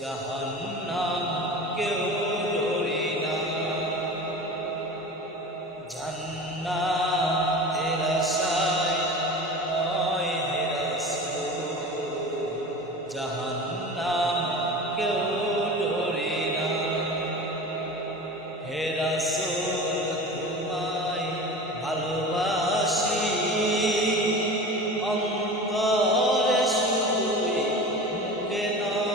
জাহান্নাম কেউ ডরে না, জান্নাতের আশায় নয় হে রাসূল। জাহান্নাম কেউ ডরে না, হে রাসূল তোমায় ভালোবাসি, অন্তরে শুধুই মুখে নয়।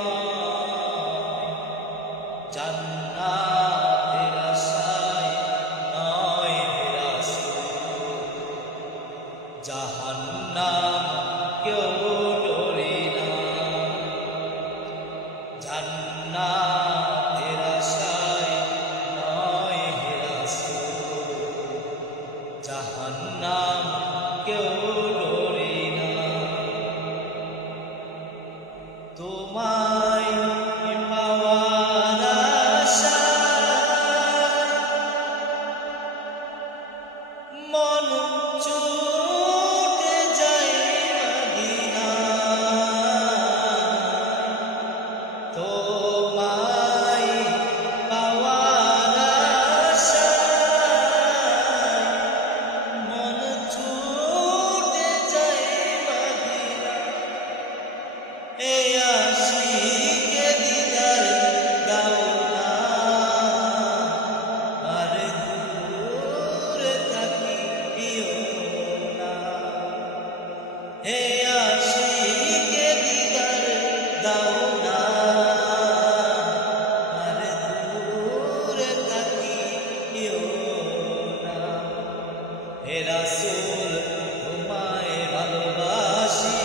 জান্নাতের আশায় নয় হে রাসূল, জাহান্নাম কেউ ডরে না, জান্নাতের আশায় নয় হে রাসূল, জাহান্নাম কেউ ডরে না। তোমায় পাওয়ার আশায় মন ছুটে যায় মদিনায়। তোমায় পাওয়ার আশায় মন ছুটে যায় মদিনায়। এই আশিকে দিদার দাও না, আর দূরে থাকিও না। এই আশিকে দিদার দাও না, আর দূরে থাকিও না। হে রাসূল তোমায় ভালোবাসি,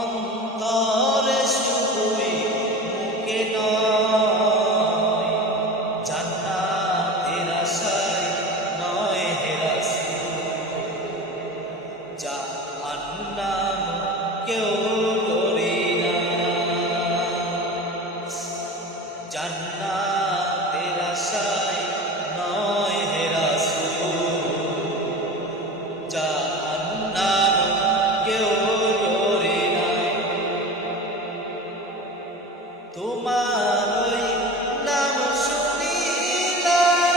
অন্তরে শুধুই মুখে নয়। জান্নাতের আশায় নয় হে রাসূল, জাহান্নাম কেউ ডরে না। জান্নাতের আশায় নয় হে রাসূল, জাহান্নাম কেউ ডরে না। তোমার ওই নাম শুনিলাম,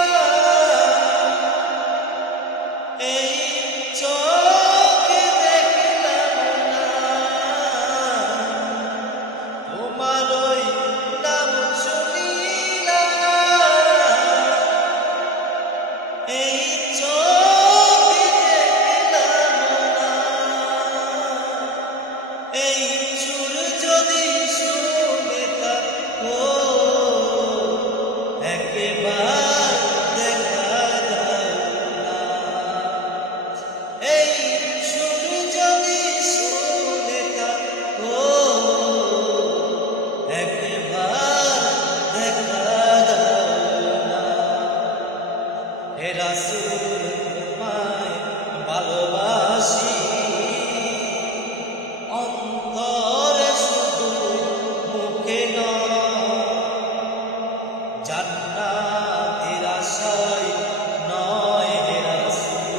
এই চোখে দেখলাম না। তোমার ওই নাম শুনিলাম, এই চোখে দেখলাম না। এই সুর যদি শুনে থাকো, একবার দেখা দাও না। এই সুর যদি শুনে থাকো, একবার দেখা দাও না। হে রাসূল তোমায় ভালোবাসি, অন্তরে শুধুই মুখে নয়। জান্নাতের আশায় নয় হে রাসূল,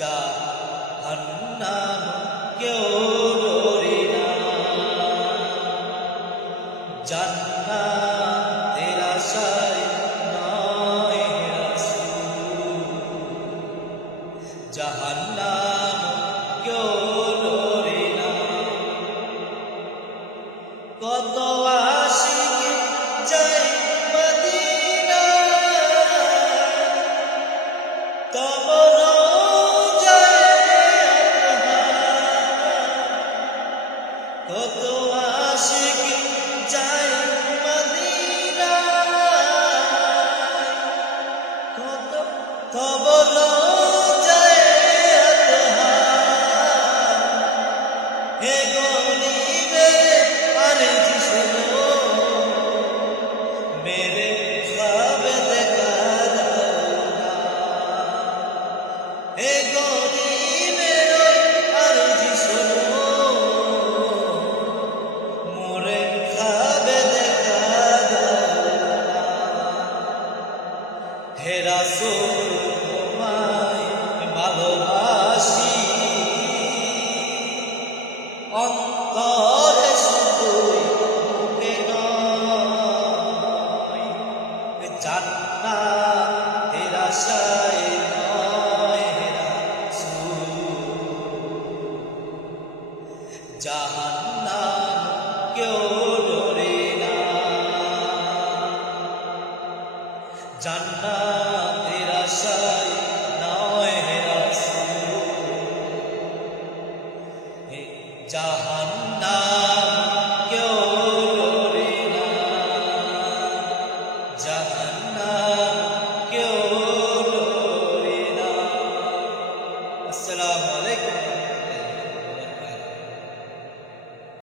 জাহান্নাম কেউ ডরে না। জান্নাতের আশায় নয় হে রাসূল, জাহান্নাম কেউ ডরে না। কত আশিক যায় মদিনায়, তব রওজায়ে আতহার। কত আশিক যায় মদিনায়, কত তব রওজায়ে আতহার। হে গরিবের আরজি শোনো, মেরে খ্বাব দেখা দাও না। হে গরিবের আরজি শোনো, মোরে খ্বাব জান্নাতের আশায় নয় হে রাসূল। জাহান্নাম